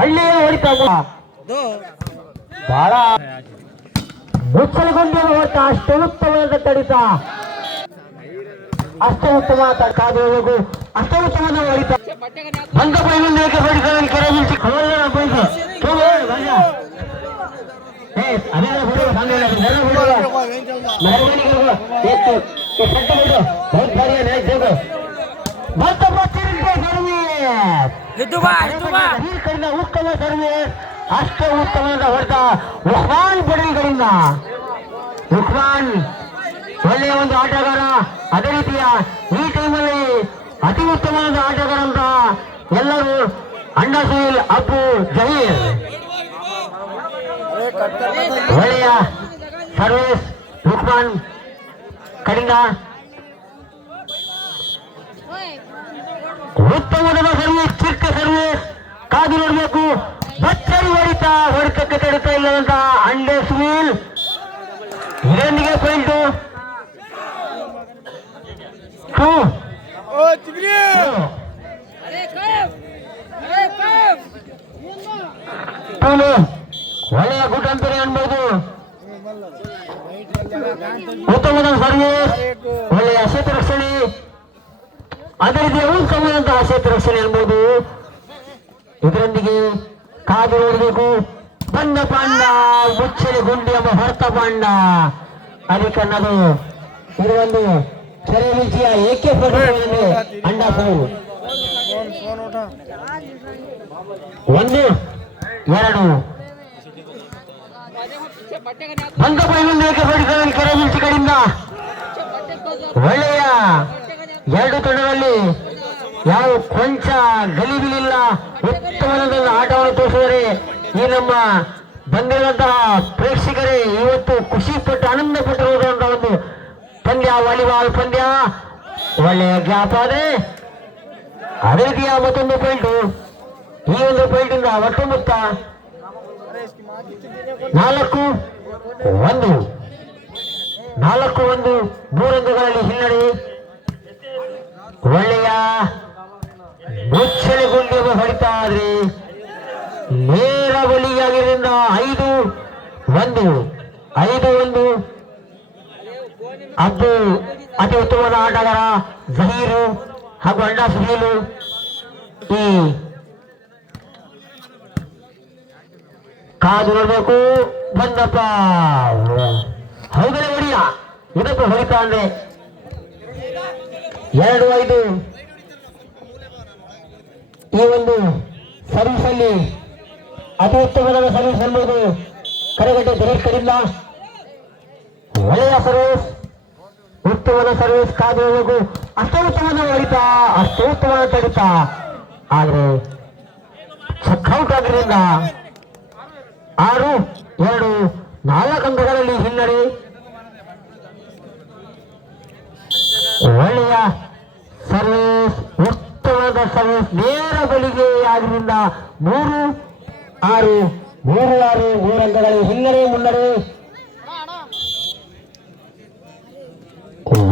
ಒಳ್ಳೆಯ ಹೊಡಿತ ಬಹಳ ಮುಚ್ಚಲಗೊಂಡಿರುವ ಹೊರಟ ಅಷ್ಟೇ ಉತ್ತಮವಾದ ತಡಿತ, ಅಷ್ಟೇ ಉತ್ತಮ ಕಾದು ಅಷ್ಟೇ ಉತ್ತಮವಾದ ಹೊಡಿತ ಬಂದ ಬೈಲಿಂದ ಹೊಡಿತ ಕೆರೆ ನಿಲ್ಸಿ ಉತ್ತಮ ಸರ್ವಿಸ್, ಅಷ್ಟೇ ಉತ್ತಮವಾದ ಹೊಡೆತ ಉಸ್ಮಾನ್ ಪಡೆಗಳಿಂದ. ಉಸ್ಮಾನ್ ಒಳ್ಳೆಯ ಒಂದು ಆಟಗಾರ, ಅದೇ ರೀತಿಯ ಈ ಟೈಮಲ್ಲಿ ಅತಿ ಉತ್ತಮವಾದ ಆಟಗಾರ ಅಂತ ಎಲ್ಲರೂ ಅಂಡಾಸುಲ್ ಅಪ್ಪು ಜಹೀರ್. ಒಳ್ಳೆಯ ಸರ್ವಿಸ್ ಉಸ್ಮಾನ್ ಕಡೆಯಿಂದ, ಉತ್ತಮವಾದ ಸರ್ವಿಸ್, ಚಿಕ್ಕ ಸರ್ವಿಸ್ ಕಾದು ನೋಡಬೇಕು. ಬಚ್ಚರಿ ಹೊಡಿತಕ್ಕೆ ತಡುತ್ತಾ ಇಲ್ಲದಂತ ಅಂಡೆ ಸುನೀಲ್. ಇದರೊಂದಿಗೆ ಪಾಯಿಂಟು ಒಳ್ಳೆಯ ಗುಡ್ ಅಂತಾನೆ ಅನ್ಬಹುದು. ಉತ್ತಮವಾದ ಸರ್ವಿಸ್, ಒಳ್ಳೆಯ ಕ್ಷೇತ್ರ ರಕ್ಷಣೆ, ಅದೇ ರೀತಿಯ ಉತ್ತಮವಾದಂತಹ ಕ್ಷೇತ್ರ ರಕ್ಷಣೆ ಅನ್ಬಹುದು. ಇದರೊಂದಿಗೆ ಕಾದು ನೋಡಬೇಕು. ಬಂದ ಪಾಂಡ ಮುಚ್ಚಲಿ ಗುಂಡಿ ಎಂಬ ಹೊರತ ಪಾಂಡ ಅದಕ್ಕನ್ನದು ಇದು ಒಂದು ಕೆರೆ ರುಚಿಯ ಏಕೆ ಪಡೆಯುವುದು ಅಂಡಾಸು. 1-2 ಬಂದ ಪೈಲಿಂದ ಏಕೆ ಪಡಿತಾರೆ ಕೆರೆ ಮಿಲ್ಚಿ ಕಡೆಯಿಂದ. ಒಳ್ಳೆಯ ಎರಡು ತಂಡದಲ್ಲಿ ಯಾವ ಕೊಂಚ ಗಲಿಬಿಲಿಲ್ಲ, ಉತ್ತಮವಾದ ಆಟವನ್ನು ತೋರಿಸಿದರೆ ಈ ನಮ್ಮ ಬಂದಿರುವಂತಹ ಪ್ರೇಕ್ಷಕರೇ ಇವತ್ತು ಖುಷಿ ಪಟ್ಟು ಆನಂದ ಪಟ್ಟಿರುವಂತಹ ಒಂದು ಪಂದ್ಯ, ವಾಲಿಬಾಲ್ ಪಂದ್ಯ. ಒಳ್ಳೆಯ ಗ್ಯಾಪ್ ಆದರೆ ಅದೇ ರೀತಿಯ ಮತ್ತೊಂದು ಪಾಯಿಂಟು. ಈ ಒಂದು ಪಾಯಿಂಟಿಂದ ಒಟ್ಟು ಮೊತ್ತ 4-1, 4-1 3 ಅಂಕಗಳಲ್ಲಿ ಹಿನ್ನಡೆ. ಒಳ್ಳೆಯ ಮುಚ್ಚಲೆ ಗುಂಡಿ ಹೊಡಿತಾ ಆದ್ರೆ ನೇರ ಬಲಿಯಾಗಿದ್ದರಿಂದ 5-1 ಅಬ್ಬು ಅತಿ ಉತ್ತಮವಾದ ಆಟಗಾರ ಜಹೀರು ಹಾಗೂ ಅಂಡಾ ಸುನೀಲು. ಈ ಕಾದು ನೋಡ್ಬೇಕು. ಬಂದಪ್ಪ ಹೌದಲೇ ಹೊಡಿಯ ಇದಕ್ಕೆ ಹೊಡಿತಾ ಅಂದ್ರೆ 2-5. ಈ ಒಂದು ಸರ್ವಿಸ್ ಅಲ್ಲಿ ಅತಿ ಉತ್ತಮವಾದ ಸರ್ವಿಸ್ ಅನ್ನೋದು ಕರೆಗಟ್ಟೆ ದಿನೇಶ್ ಕಡೆಯಿಂದ. ಒಳ್ಳೆಯ ಸರ್ವಿಸ್, ಉತ್ತಮವಾದ ಸರ್ವಿಸ್ ಕಾದು ಹೋಗಬೇಕು. ಅಷ್ಟೇ ಉತ್ತಮವಾದ ಹೊಡಿತ, ಅಷ್ಟೇ ಉತ್ತಮವಾದ ತಡಿತ, ಆದ್ರೆ ಚೆಕ್ಔಟ್ ಆಗಿದ್ದರಿಂದ 6-2 4 ಅಂಕಗಳಲ್ಲಿ ಹಿನ್ನಡೆ. ಒಳ್ಳೆಯ ಸರ್ವಿಸ್, ಉತ್ತಮವಾದ ಸರ್ವಿಸ್ ನೇರ ಬಲಿಗೆ ಆದ್ರಿಂದ 3-6 3 ಅಂಕಗಳಲ್ಲಿ ಹಿನ್ನಡೆ ಮುನ್ನಡೆ.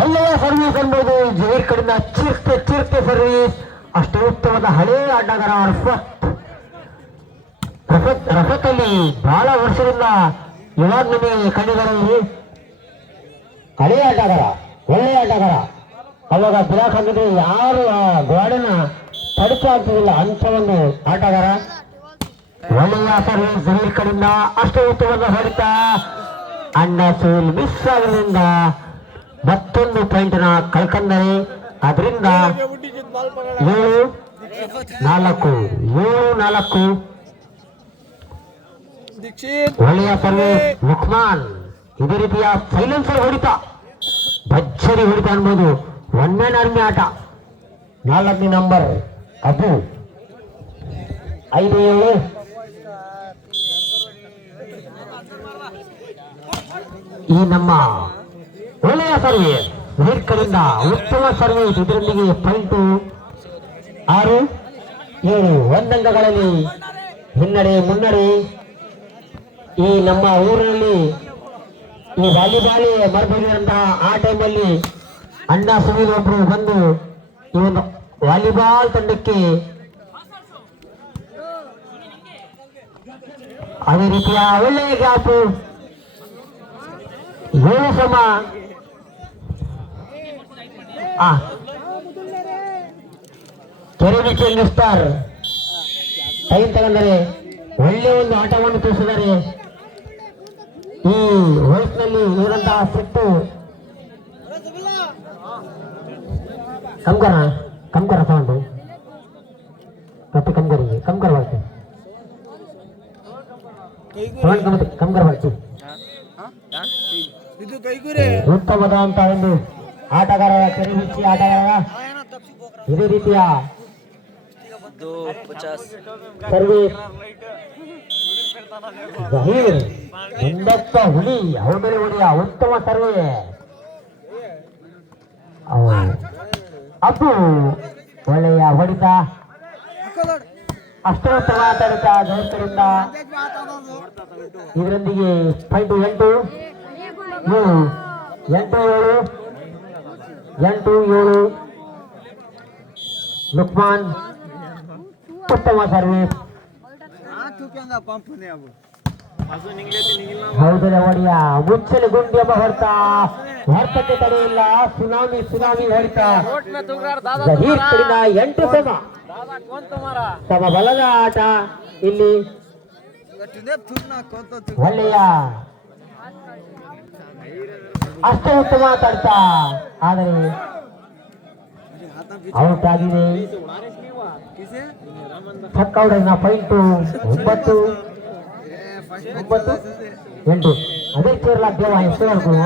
ಒಳ್ಳೆಯ ಸರ್ವಿಸ್ ಅನ್ಬೋದು ಜಹೀರ್ ಕಡೆಯಿಂದ. ಚಿರ್ತೆ ಸರ್ವಿಸ್, ಅಷ್ಟೇ ಉತ್ತಮವಾದ ಹಳೆಯ ಆಟಗಾರ ರಫತ್ ಅಲ್ಲಿ ಬಹಳ ವರ್ಷದಿಂದ ಇವಾಗ ನಮಗೆ ಕಂಡಿದ್ದಾರೆ. ಹಳೆಯ ಆಟಗಾರ, ಒಳ್ಳೆಯ ಆಟಗಾರ. ಅವಾಗ ಬ್ಲಾಕ್ ಹಾಕಿದ್ರೆ ಯಾರು ಆ ಗೋಡೆನ ತಡುಪು ಆಗ್ತಿದಿಲ್ಲ ಅಂತ ಒಂದು ಆಟಗಾರ. ಒಳ್ಳೆಯ ಸರ್ವಿಸ್ ಜಹೀರ್ ಕಡೆಯಿಂದ, ಅಷ್ಟೇ ಉತ್ತಮವಾದ ಹೊಡಿತ. ಅಂಡಾಸೂಲ್ ಮಿಸ್ ಆಗೋದ್ರಿಂದ ಮತ್ತೊಂದು ಪಾಯಿಂಟ್ ನ ಕಳ್ಕೊಂಡರೆ ಅದರಿಂದ 7-4. ಒಳ್ಳೆಯ ಸರ್ವಿಸ್ ಉಸ್ಮಾನ್. ಇದೇ ರೀತಿಯ ಸೈಲೆನ್ಸರ್ ಹೊಡಿತ, ಭರ್ಜರಿ ಹೊಡಿತ ಅನ್ಬೋದು. 1 ಮ್ಯಾನ್ ಆರ್ಮಿ ಆಟ. 4ನೇ ನಂಬರ್ ಅಬು. 5-7. ಈ ನಮ್ಮ ಒಳ್ಳೆಯ ಸರ್ವಿಸ್ ಜಹೀರ್ ಕಡೆಯಿಂದ, ಉತ್ತಮ ಸರ್ವಿಸ್. ಇದರೊಂದಿಗೆ ಪಾಯಿಂಟು 6-7 1 ಅಂಕಗಳಲ್ಲಿ ಹಿನ್ನಡೆ ಮುನ್ನಡೆ. ಈ ನಮ್ಮ ಊರಿನಲ್ಲಿ ಈ ವಾಲಿಬಾಲ್ ಮರಬಂದಿರುವಂತಹ ಆ ಟೈಮಲ್ಲಿ ಅಂಡಾ ಸುನೀಲ್ ಒಬ್ರು ಬಂದು ಈ ಒಂದು ವಾಲಿಬಾಲ್ ತಂಡಕ್ಕೆ ಅದೇ ರೀತಿಯ ಒಳ್ಳೆಯ ಗ್ಯಾಪು 7 ಸಮ. ಕೆರೆಬಿಚ್ಚಿ ಸ್ಟಾರ್ ಟೈಮ್ ತಗೊಂಡರೆ ಒಳ್ಳೆಯ ಒಂದು ಆಟವನ್ನು ತೋರಿಸಿದ್ದಾರೆ. ಈ ವಯಸ್ಸಿನಲ್ಲಿ ಇರುವಂತಹ ಸಿಟ್ಟು ಕಂಕರ ತಗೊಂಡು ಮತ್ತೆ ಕಂಕರ ಬರ್ತೀವಿ ಕಂಕರ ಬರ್ತೀವಿ. ಉತ್ತಮವಾದಂತ ಒಂದು ಆಟಗಾರ ಕೆರೆಬಿಚ್ಚಿ ಆಟಗಾರ. ಇದೇ ರೀತಿಯ ಸರ್ವಿಸ್ ಜಹೀರ್ ಒಂದಪ್ಪ ಹುಲಿ ಅವಮೇಲೆ ಹೊಡೆಯ ಉತ್ತಮ ಸರ್ವೆ. ಅಪ್ಪು ಒಳ್ಳೆಯ ಹೊಡಿತ, ಅಷ್ಟೋತ್ತಮ ತಡಿತ ಜಯಕರಿಂದ. ಇದರೊಂದಿಗೆ ಪಾಯಿಂಟ್ 8-7 ಲುಕ್ಮಾನ್ ಉತ್ತಮ ಸರ್ವಿಸ್. ಹೌದಲ್ಲ ಒಡೆಯ ಮುಚ್ಚಲು ಗುಂಡಿ ಎಂಬ ಹೊರತಕ್ಕೆ ತಡೆಯಿಲ್ಲ. ಸುನಾಮಿ ಹೊಡಿತ ಜಹೀರ್ ಕಡಿನ 8 ಸಮ ಬಲದ ಆಟ. ಇಲ್ಲಿ ಒಳ್ಳೆಯ ಅಷ್ಟೇ ಉತ್ತಮ ತಡ್ತ, ಆದರೆ ಔಟ್ ಆಗಿದೆ. ಚಕ್ಕೌಡನ ಪಾಯಿಂಟ್ 9-8. ಅದೇ ಚೇರ್ಲ ದೇವ ಎಷ್ಟು ಹೇಳ್ತೀಯ.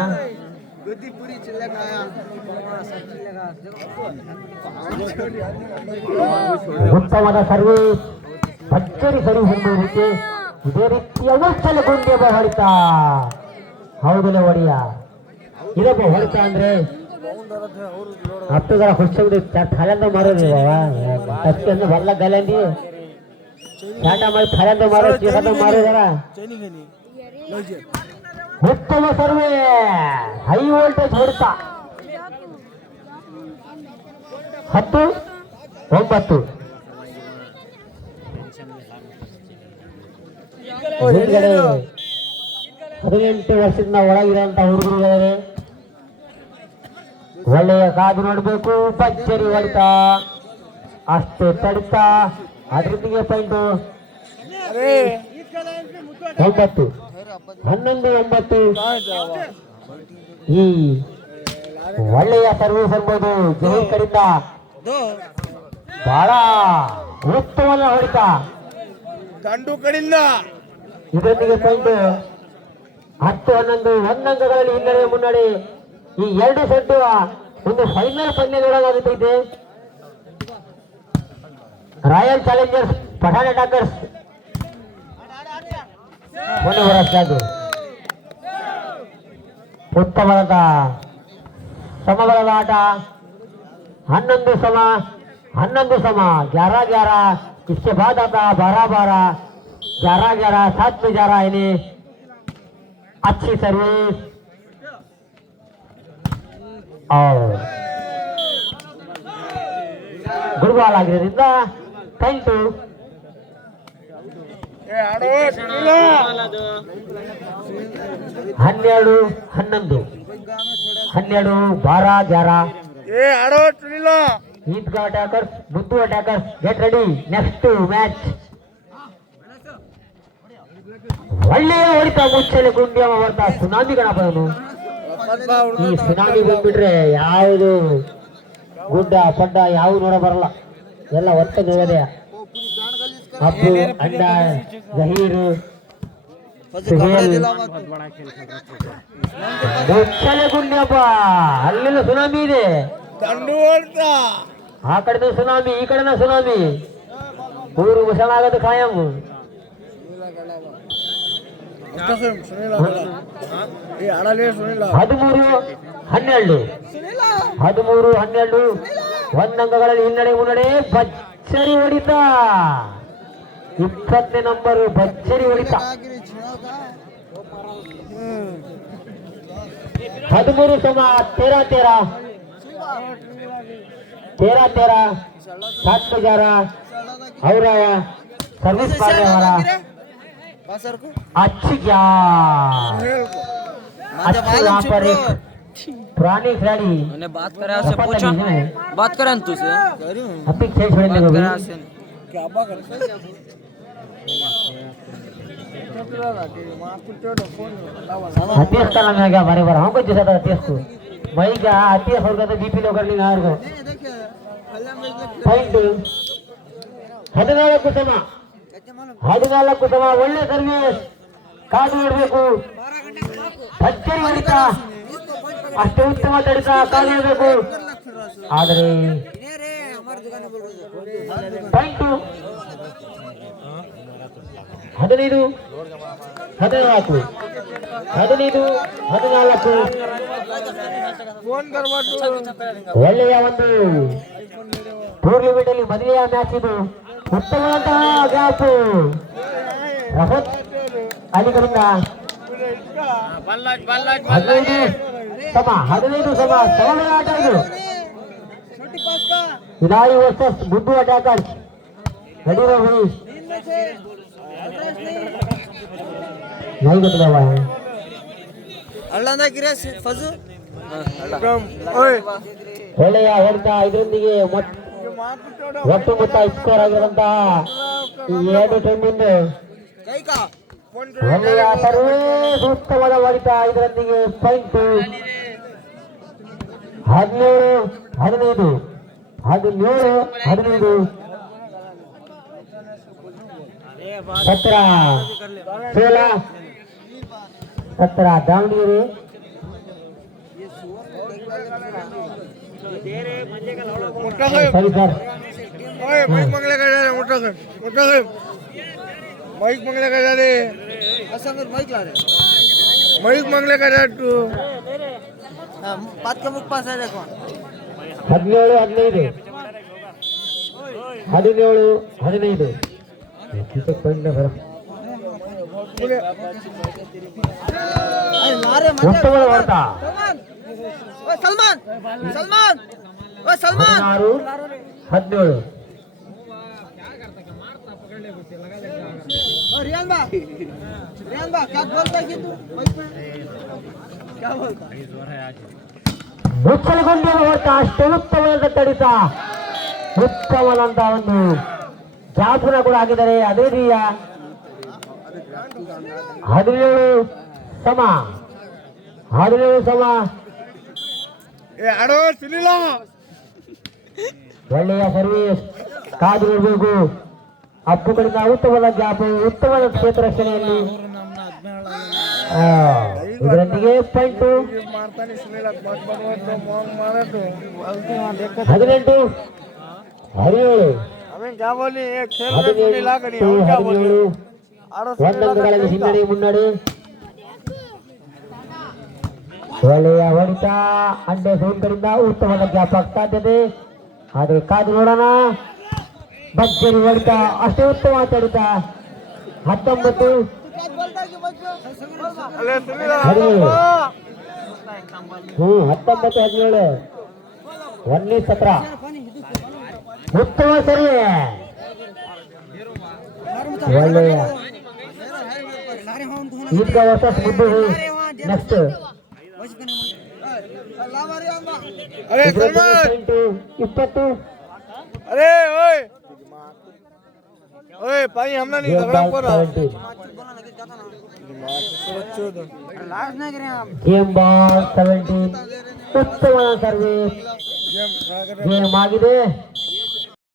ಉತ್ತಮದ ಸರ್ವಿಸ್, ಭರ್ಜರಿ ಸರ್ವಿಸ್ ರೀತಿ. ಇದೇ ರೀತಿಯ ಮುಚ್ಚಲು ಗುಂಡಿ ಒಬ್ಬ ಹೊಡಿತ. ಹೌದಲ್ಲ ಒಡೆಯ, ಇದೊಬ್ಬ ಹೊಡಿತ ಅಂದ್ರೆ ಹತ್ತುಗಳ ಹುಚ್ಚ ಥಾಯ್ಲೆಂಡ್ ಮಾರೋದು ಅಷ್ಟೊಂದು ಬಲ್ಲ ಗಲಂದಿ ಚಾಟ ಮಾಡಿ ಥಾಯ್ಲೆಂಡ್ ಮಾರೋದಾರ. ಉತ್ತಮ ಸರ್ವೆ, ಹೈ ವೋಲ್ಟೇಜ್ ಹೊಡಿತ. 10-9. 18 ವರ್ಷದಿಂದ ಒಳಗಿರುವಂತ ಹುಡುಗರು ಒಳ್ಳೆಯ ಕಾದು ನೋಡ್ಬೇಕು. ಭರ್ಜರಿ ಹೊಡಿತ, ಅಷ್ಟೇ ತಡಿತ. ಅದರೊಂದಿಗೆ ಪಾಯಿಂಟ್ 11-9. ಈ ಒಳ್ಳೆಯ ಸರ್ವಿಸ್ ಅನ್ಬೋದು ಜಹೀರ್ ಕಡೆಯಿಂದ. ಬಹಳ ಉತ್ತಮವಾದ ಹೊಡಿತ ದಂಡು ಕಡೆಯಿಂದ. ಇದರೊಂದಿಗೆ ಪಾಯಿಂಟ್ 10-11 ಅಂಕಗಳಲ್ಲಿ ಹಿನ್ನಡೆ ಮುನ್ನಡೆ. ಈ 2 ಸೆಟ್ ಒಂದು ಫೈನಲ್ ಪಂದ್ಯದೊಳಗಾಗುತ್ತಿದೆ. ರಾಯಲ್ ಚಾಲೆಂಜರ್ಸ್ ಪಠಾಣ ಅಟ್ಯಾಕರ್ಸ್ ಉತ್ತಮವಾದ ಸಮಬಲದ ಆಟ. 11 ಸಮ 11. इसके बाद आता 12-12, 11-11, 7 में 11 इन्हें अच्छी सर्विस और गुरुवाल ಆಗಿರೋದ್ರಿಂದ thank you. 12-11, 12-11. Eidgah attackers, Buddhu attackers, get ready. Next match. ಒಳ್ಳೆಯ ಹೊಡಿತ ಮುಚ್ಚಲೆ ಗುಂಡಿ ಬರ್ತಾ ಸುನಾಮಿ ಗಣಪನು. ಈ ಸುನಾಮಿ ಬಂದ್ಬಿಟ್ರೆ ಯಾವುದು ಗುಡ್ಡ ಪಡ್ಡ ಯಾವ ನೋಡ ಬರಲ್ಲ, ಎಲ್ಲ ಒತ್ತ ಹೋಗದೆ. ಅಪ್ಪು, ಅಣ್ಣ, ಜಹೀರು, ಮುಚ್ಚಲೆ ಗುಂಡಿ ಹಬ್ಬ. ಅಲ್ಲೆಲ್ಲ ಸುನಾಮಿ ಇದೆ, ಆ ಕಡೆ ಸುನಾಮಿ ಈ ಕಡೆನ ಸುನಾಮಿ. ಊರು ಮುಸಳಾಗದು ಖಾಯಂ. 13-12 1 ಅಂಕಗಳಲ್ಲಿ ಹಿನ್ನಡೆ ಮುನ್ನಡೆ. ಭರ್ಜರಿ ಹೊಡಿತ, 20ನೇ ನಂಬರ್ ಭರ್ಜರಿ ಹೊಡಿತ. 13 13-13. सातजार ಅವರ सर्विस करने वाला अच्छी क्या अच्छी यहाँ पर एक पुरानी खिलाड़ी बात करा से पूछा बात करा तू से अभी खेल छोड़ने को क्या बात करते अतीस का नाम है क्या बारे बार हमको जैसा था अतीस को वही क्या अतीस हो गया तो बीपी लो कर लेंगे हर को थैंक यू 14 ಕುಸುಮ 14 ಕುಸುಮ ಒಳ್ಳೆ ಸರ್ವಿಸ್ ಕಾದು ಇಡಬೇಕು ಭರ್ಜರಿ ಹೊಡಿತ ಅಷ್ಟು ಉತ್ತಮ ತಡಿತ ಕಾದು ಇಡಬೇಕು ಆದರೆ ಥ್ಯಾಂಕ್ ಯು 15 14 ಒಳ್ಳೆಯ ಒಂದು ಟೂರ್ನಿಮೆಂಟ್ ಅಲ್ಲಿ ಮದುವೆಯ ಮ್ಯಾಚ್ ಇದು ಉತ್ತಮವಾದಂತಹ ಗ್ಯಾಪ್ ರಫತ್ ಅಲಿಗರಿಂದ 15 ಸಮ ಸವಳ ಆಟ ಇದು ವಿದಾಯಿ ವರ್ಸಸ್ ಗುಡ್ಡು ಅಟ್ಯಾಕರ್ ನಡೀರೋ ಹುಳಿ नहीं बदला हुआ है ಒಳ್ಳೆಯ ಹೊಡೆತ ಇದರೊಂದಿಗೆ ಒಟ್ಟು ಮೊತ್ತ ಸ್ಕೋರ್ ಆಗಿರುವಂತಹ ಈ ಎರಡು ಟೈಮಿಂದ ಒಳ್ಳೆಯ ಸರ್ವೇಸ್ ಉತ್ತಮವಾದ ಹೊಡೆತ ಇದರೊಂದಿಗೆ point 17-15 17 Davanagere sorry sir mike मंगले का जा रहे मोटा साहब माइक मंगले का जा रहे माइक ला रहे माइक मंगले का जा तू बात का मुख पास है देखो 17-15 ಪಾಯಿಂಟ್ ಬರ ಉತ್ತಮವಾದ ಹೊಡೆತ सलमान 16-17 रियान बा क्या बोलता है तू क्या बोलता ಮುಚ್ಚಲಗೊಂಡಿರುವ ಹೊಡೆತ ಅಷ್ಟು ಉತ್ತಮವಾದ ತಡಿತ ಉತ್ತಮವಾದಂತಹ ಒಂದು ಜಾಪುರ ಕೂಡ ಆಗಿದ್ದಾರೆ ಅದೇ ರೀತಿಯ 17 ಸಮ ಆಡೋ ಸುನಿಲ ಒಳ್ಳೆಯ ಸರ್ವಿಸ್ ಕಾದು ನೋಡಬೇಕು ಅಪ್ಪು ಕಡೆಯಿಂದ ಉತ್ತಮವಾದ ಜಾಪು ಉತ್ತಮವಾದ ಕ್ಷೇತ್ರ ರಕ್ಷಣೆಯಲ್ಲಿ ಇದರೊಂದಿಗೆ ಪಾಯಿಂಟ್ 18 ಒಂದೊಂದುಗಳಲ್ಲಿ ಹಿನ್ನಡೆ ಮುನ್ನಡೆ ಒಳ್ಳೆಯ ಹೊಡಿತ ಅಂಡೆ ಸೋಂಕರಿಂದ ಉತ್ತಮವಾದ ಗ್ಯಾಪ್ ಆಗ್ತಾ ಇದ್ದದೆ ಆದರೆ ಕಾದು ನೋಡೋಣ ಭರ್ಜರಿ ಹೊಡಿತ ಅಷ್ಟೇ ಉತ್ತಮ ತಡಿತ 19 17 17 ಉತ್ತಮ ಸರಿ ಒಳ್ಳೆಯ ಈಗ ಹೊಸ ಮುದ್ದು ನೆಕ್ಸ್ಟ್ अरे सलमान 20 अरे ओए ओए भाई हमने नहीं झगड़ा करा गेम बॉल 17 ಉತ್ತಮ ಸರ್ವಿಸ್ ಗೇಮ್ ಆಗಿದೆ